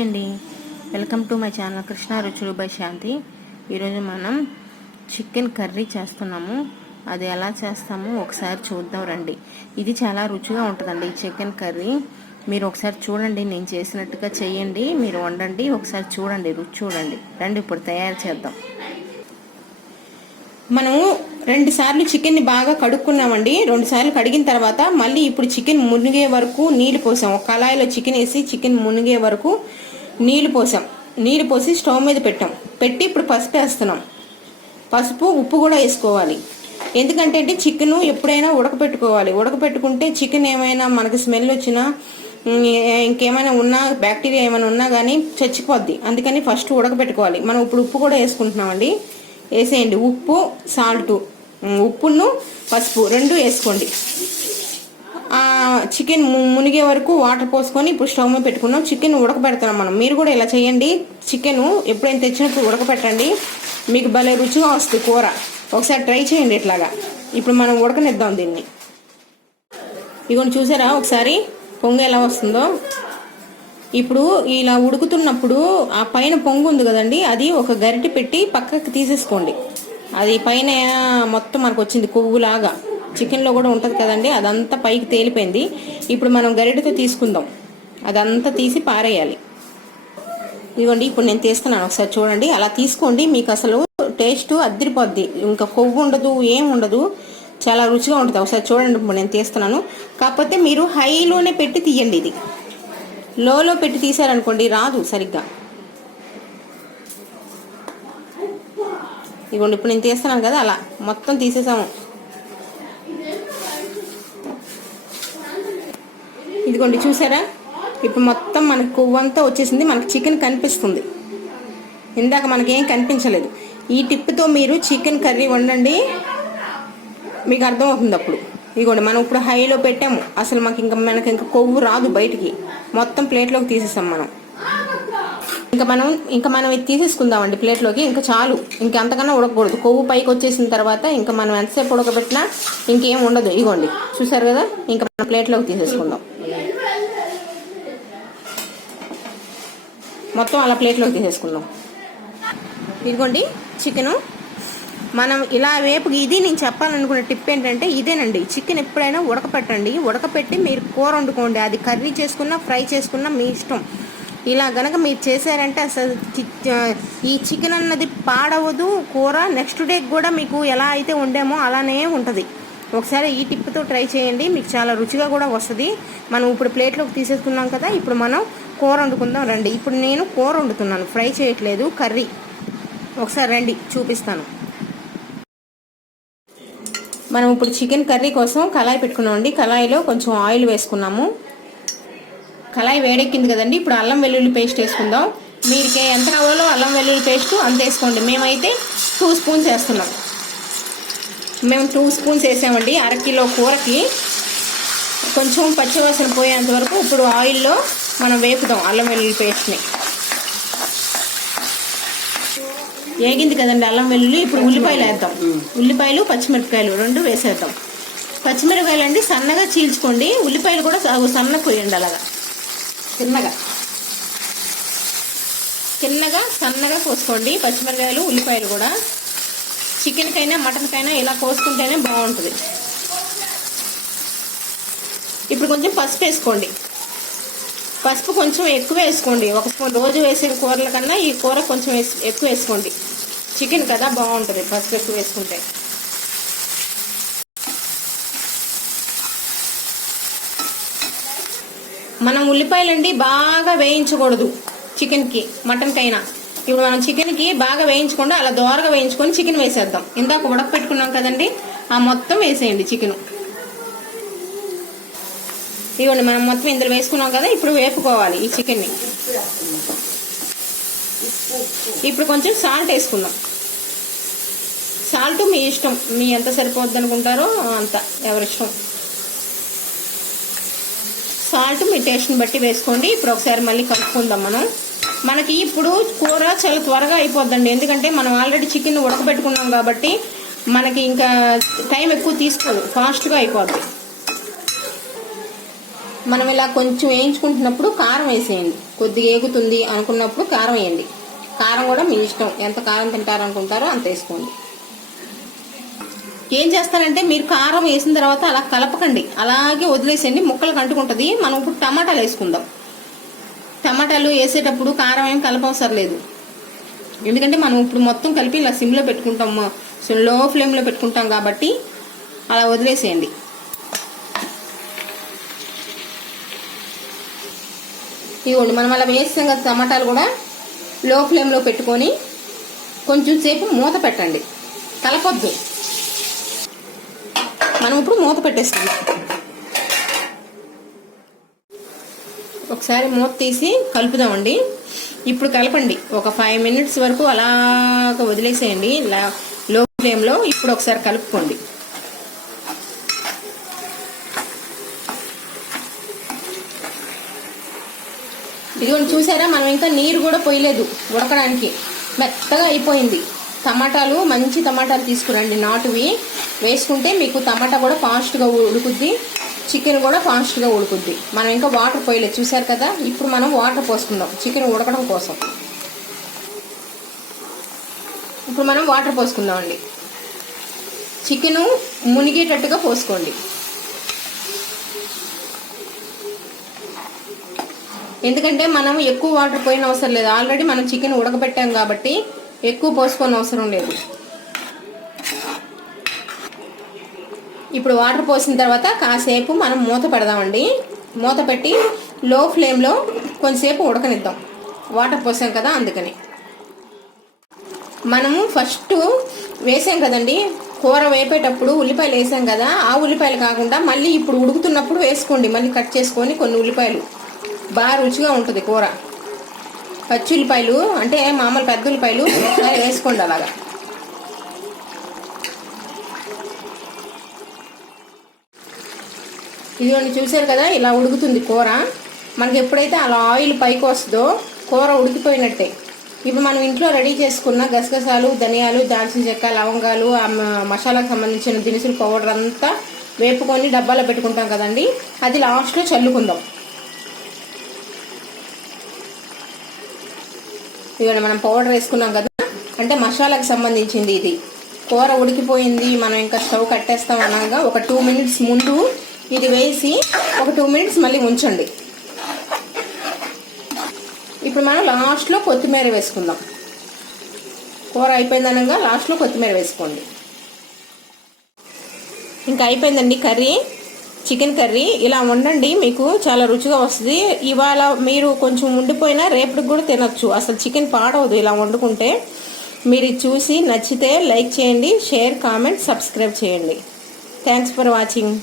Hi అండి. Welcome to my channel Krishna రుచులు by శాంతి. ఈరోజు మనం చికెన్ కర్రీ చేస్తున్నాము. అది ఎలా చేస్తామో ఒకసారి చూద్దాం రండి. ఇది చాలా రుచిగా ఉంటుందండి ఈ చికెన్ కర్రీ. మీరు ఒకసారి చూడండి నేను చేసినట్టుగా చేయండి. మీరు వండండి ఒకసారి చూడండి రుచి చూడండి. రండి ఇప్పుడు తయారు చేద్దాం. మనం రెండు సార్లు చికెన్ని బాగా కడుక్కున్నామండి. రెండు సార్లు కడిగిన తర్వాత మళ్ళీ ఇప్పుడు చికెన్ మునిగే వరకు నీళ్ళు పోసాం. ఒక కళాయిలో చికెన్ వేసి చికెన్ మునిగే వరకు నీళ్ళు పోసాం. నీళ్ళు పోసి స్టవ్ మీద పెట్టాం. పెట్టి ఇప్పుడు పసుపు వేస్తున్నాం. పసుపు ఉప్పు కూడా వేసుకోవాలి. ఎందుకంటే అంటే చికెను ఎప్పుడైనా ఉడకపెట్టుకోవాలి. ఉడకపెట్టుకుంటే చికెన్ ఏమైనా మనకి స్మెల్ వచ్చినా ఇంకేమైనా ఉన్నా బ్యాక్టీరియా ఏమైనా ఉన్నా కానీ చచ్చిపోద్ది. అందుకని ఫస్ట్ ఉడకపెట్టుకోవాలి. మనం ఇప్పుడు ఉప్పు కూడా వేసుకుంటున్నామండి. వేసేయండి. ఉప్పు సాల్ట్. ఉప్పును పసుపు రెండు వేసుకోండి. చికెన్ మునిగే వరకు వాటర్ పోసుకొని ఇప్పుడు స్టవ్ మీద పెట్టుకున్నాం. చికెన్ ఉడకబెడతాం మనం. మీరు కూడా ఇలా చేయండి. చికెన్ ఎప్పుడైనా తెచ్చినప్పుడు ఉడకబెట్టండి. మీకు భలే రుచిగా వస్తుంది కూర. ఒకసారి ట్రై చేయండి ఇట్లాగా. ఇప్పుడు మనం ఉడకనిద్దాం దీన్ని. ఇగోని చూసారా? ఒకసారి పొంగు ఎలా వస్తుందో. ఇప్పుడు ఇలా ఉడుకుతున్నప్పుడు ఆ పైన పొంగు ఉంది కదండి అది ఒక గరిటె పెట్టి పక్కకి తీసేసుకోండి. అది పైన మొత్తం మనకు వచ్చింది కొవ్వులాగా. చికెన్లో కూడా ఉంటుంది కదండి అదంతా పైకి తేలిపోయింది. ఇప్పుడు మనం గరిటతో తీసుకుందాం. అదంతా తీసి పారేయాలి. ఇదిగోండి ఇప్పుడు నేను తీస్తున్నాను. ఒకసారి చూడండి. అలా తీసుకోండి మీకు అసలు టేస్ట్ అద్దరిపోద్ది. ఇంకా కొవ్వు ఉండదు ఏం ఉండదు. చాలా రుచిగా ఉంటుంది. ఒకసారి చూడండి ఇప్పుడు నేను తీస్తున్నాను. కాకపోతే మీరు హైలోనే పెట్టి తీయండి ఇది. లోలో పెట్టి తీసారనుకోండి రాదు సరిగ్గా. ఇదిగోండి ఇప్పుడు నేను తీస్తున్నాను కదా అలా మొత్తం తీసేసాము. ఇదిగోండి చూసారా? ఇప్పుడు మొత్తం మనకి కొవ్వంతా వచ్చేసింది మనకి చికెన్ కనిపిస్తుంది. ఇందాక మనకేం కనిపించలేదు. ఈ టిప్తో మీరు చికెన్ కర్రీ వండండి మీకు అర్థమవుతుంది అప్పుడు. ఇదిగోండి మనం ఇప్పుడు హైలో పెట్టాము. అసలు మాకు ఇంకా మనకి ఇంకా కొవ్వు రాదు బయటికి. మొత్తం ప్లేట్లోకి తీసేసాం మనం. ఇంకా మనం ఇంకా మనం ఇది తీసేసుకుందామండి ప్లేట్లోకి. ఇంకా చాలు. ఇంకా అంతకన్నా ఉడకకూడదు. కొవ్వు పైకి వచ్చేసిన తర్వాత ఇంకా మనం ఎంతసేపు ఉడకబెట్టినా ఇంకేం ఉండదు. ఇగోండి చూసారు కదా? ఇంకా మనం ప్లేట్లోకి తీసేసుకుందాం. మొత్తం అలా ప్లేట్లోకి తీసేసుకుందాం. ఇదిగోండి చికెను. మనం ఇలా వేపు ఇది నేను చెప్పాలనుకున్న టిప్ ఏంటంటే ఇదేనండి. చికెన్ ఎప్పుడైనా ఉడకపెట్టండి. ఉడకపెట్టి మీరు కూర వండుకోండి. అది కర్రీ చేసుకున్నా ఫ్రై చేసుకున్నా మీ ఇష్టం. ఇలా గనక మీరు చేశారంటే అసలు ఈ చికెన్ అన్నది పాడవదు కూర. నెక్స్ట్ డే కూడా మీకు ఎలా అయితే వండామో అలానే ఉంటుంది. ఒకసారి ఈ టిప్తో ట్రై చేయండి. మీకు చాలా రుచిగా కూడా వస్తుంది. మనం ఇప్పుడు ప్లేట్లోకి తీసేసుకున్నాం కదా ఇప్పుడు మనం కూర వండుకుందాం రండి. ఇప్పుడు నేను కూర వండుతున్నాను. ఫ్రై చేయట్లేదు కర్రీ. ఒకసారి రండి చూపిస్తాను. మనం ఇప్పుడు చికెన్ కర్రీ కోసం కళాయి పెట్టుకున్నామండి. కళాయిలో కొంచెం ఆయిల్ వేసుకున్నాము. కళాయి వేడెక్కింది కదండి. ఇప్పుడు అల్లం వెల్లుల్లి పేస్ట్ వేసుకుందాం. మీకు ఎంత కావాలో అల్లం వెల్లుల్లి పేస్ట్ అంత వేసుకోండి. మేమైతే టూ స్పూన్స్ వేస్తున్నాం. మేము టూ స్పూన్స్ వేసామండి. అరకిలో కూరకి కొంచెం పచ్చివాసన పోయేంత వరకు ఇప్పుడు ఆయిల్లో మనం వేపుదాం అల్లం వెల్లుల్లి పేస్ట్ని. ఏగింది కదండి అల్లం వెల్లుల్లి ఇప్పుడు ఉల్లిపాయలు వేద్దాం. ఉల్లిపాయలు పచ్చిమిరపకాయలు రెండు వేసేద్దాం. పచ్చిమిరపకాయలు అండి సన్నగా చీల్చుకోండి ఉల్లిపాయలు కూడా సన్నగా కొయ్యండి అలాగా. చిన్నగా చిన్నగా సన్నగా కోసుకోండి పచ్చిమిరపకాయలు ఉల్లిపాయలు కూడా. చికెన్కైనా మటన్కైనా ఇలా కోసుకుంటేనే బాగుంటుంది. ఇప్పుడు కొంచెం పసుపు వేసుకోండి. పసుపు కొంచెం ఎక్కువ వేసుకోండి. ఒక స్పూన్ రోజు వేసిన కూరల కన్నా ఈ కూర కొంచెం ఎక్కువ వేసుకోండి. చికెన్ కదా బాగుంటుంది పసుపు ఎక్కువ వేసుకుంటే. మనం ఉల్లిపాయలండి బాగా వేయించకూడదు చికెన్కి మటన్కైనా. ఇప్పుడు మనం చికెన్కి బాగా వేయించకుండా అలా దోరగా వేయించుకొని చికెన్ వేసేద్దాం. ఇందాక ఉడకపెట్టుకున్నాం కదండి ఆ మొత్తం వేసేయండి చికెను. ఇవ్వండి మనం మొత్తం ఇందులో వేసుకున్నాం కదా ఇప్పుడు వేపుకోవాలి ఈ చికెన్ని. ఇప్పుడు కొంచెం సాల్ట్ వేసుకుందాం. సాల్ట్ మీ ఇష్టం. మీ ఎంత సరిపోద్ది అనుకుంటారో అంత ఎవరిష్టం సాల్ట్ మీ టేస్ట్ని బట్టి వేసుకోండి. ఇప్పుడు ఒకసారి మళ్ళీ కలుపుకుందాం మనం. మనకి ఇప్పుడు కూర చాలా త్వరగా అయిపోద్దండి. ఎందుకంటే మనం ఆల్రెడీ చికెన్ ఉడకబెట్టుకున్నాం కాబట్టి మనకి ఇంకా టైం ఎక్కువ తీసుకోదు. ఫాస్ట్గా అయిపోద్ది. మనం ఇలా కొంచెం వేయించుకుంటున్నప్పుడు కారం వేసేయండి. కొద్దిగా ఏగుతుంది అనుకున్నప్పుడు కారం వేయండి. కారం కూడా మీ ఇష్టం. ఎంత కారం తింటారనుకుంటారో అంత వేసుకోండి. ఏం చేస్తానంటే మీరు కారం వేసిన తర్వాత అలా కలపకండి. అలాగే వదిలేసేయండి. ముక్కలు అంటుకుంటుంది మనం ఇప్పుడు టమాటాలు వేసుకుందాం. టమాటాలు వేసేటప్పుడు కారం ఏం కలపవసరం లేదు. ఎందుకంటే మనం ఇప్పుడు మొత్తం కలిపి ఇలా సిమ్లో పెట్టుకుంటాం. లో ఫ్లేమ్లో పెట్టుకుంటాం కాబట్టి అలా వదిలేసేయండి. ఇవ్వండి మనం అలా వేస్తాం కదా టమాటాలు కూడా లో ఫ్లేమ్లో పెట్టుకొని కొంచెం సేపు మూత పెట్టండి. కలపొద్దు. మనం ఇప్పుడు మూత పెట్టేస్తాం. ఒకసారి మూత తీసి కలుపుదామండి. ఇప్పుడు కలపండి. ఒక ఫైవ్ మినిట్స్ వరకు అలాగ వదిలేసేయండి. ఇలా లో ఫ్లేమ్లో ఇప్పుడు ఒకసారి కలుపుకోండి. ఇదిగోండి చూసారా? మనం ఇంకా నీరు కూడా పోయలేదు ఉడకడానికి. మెత్తగా అయిపోయింది. టమాటాలు మంచి టమాటాలు తీసుకురండి. నాటువి వేసుకుంటే మీకు టమాటా కూడా ఫాస్ట్గా ఉడుకుద్ది చికెన్ కూడా ఫాస్ట్గా ఉడుకుద్ది. మనం ఇంకా వాటర్ పోయలేదు. చూసారు కదా? ఇప్పుడు మనం వాటర్ పోసుకుందాం. చికెన్ ఉడకడం కోసం. ఇప్పుడు మనం వాటర్ పోసుకుందామండి. చికెను మునిగేటట్టుగా పోసుకోండి. ఎందుకంటే మనం ఎక్కువ వాటర్ పోయిన అవసరం లేదు. ఆల్రెడీ మనం చికెన్ ఉడకబెట్టాం కాబట్టి ఎక్కువ పోసుకోని అవసరం లేదు. ఇప్పుడు వాటర్ పోసిన తర్వాత కాసేపు మనం మూత పెడదామండి. మూత పెట్టి లో ఫ్లేమ్లో కొంచెంసేపు ఉడకనిద్దాం. వాటర్ పోసాం కదా అందుకని. మనము ఫస్ట్ వేసాం కదండి. కూర వేపేటప్పుడు ఉల్లిపాయలు వేసాం కదా. ఆ ఉల్లిపాయలు కాకుండా మళ్ళీ ఇప్పుడు ఉడుకుతున్నప్పుడు వేసుకోండి. మళ్ళీ కట్ చేసుకొని కొన్ని ఉల్లిపాయలు. బాగా రుచిగా ఉంటుంది కూర. పచ్చి ఉల్లిపాయలు అంటే మామూలు పెద్ద ఉల్లిపాయలు ఒకసారి వేసుకోండి అలాగా. ఇదిగోండి చూసారు కదా ఇలా ఉడుకుతుంది కూర. మనకి ఎప్పుడైతే అలా ఆయిల్ పైకి వస్తుందో కూర ఉడికిపోయినట్టే. ఇప్పుడు మనం ఇంట్లో రెడీ చేసుకున్న గసగసాలు ధనియాలు దాల్చిన చెక్క లవంగాలు మసాలాకు సంబంధించిన దినుసులు పౌడర్ అంతా వేపుకొని డబ్బాలో పెట్టుకుంటాం కదండి. అది లాస్ట్లో చల్లుకుందాం. ఇవన్నీ మనం పౌడర్ వేసుకున్నాం కదా. అంటే మసాలాకి సంబంధించింది ఇది. కూర ఉడికిపోయింది మనం ఇంకా స్టవ్ కట్టేస్తాం అనగా ఒక టూ మినిట్స్ ముందు ఇది వేసి ఒక టూ మినిట్స్ మళ్ళీ ఉంచండి ఇప్పుడు మనం లాస్ట్లో కొత్తిమీర వేసుకుందాం. కూర అయిపోయిందనగా లాస్ట్లో కొత్తిమీర వేసుకోండి. ఇంకా అయిపోయిందండి కర్రీ. Chicken curry. ఇలా వండండి మీకు చాలా రుచిగా వస్తుంది. ఇవాళ మీరు కొంచెం ఉండిపోయినా రేపటికి కూడా తినొచ్చు. అసలు చికెన్ పాడవదు ఇలా వండుకుంటే. మీరు చూసి నచ్చితే లైక్ చేయండి షేర్ కామెంట్ సబ్స్క్రైబ్ చేయండి. Thanks for watching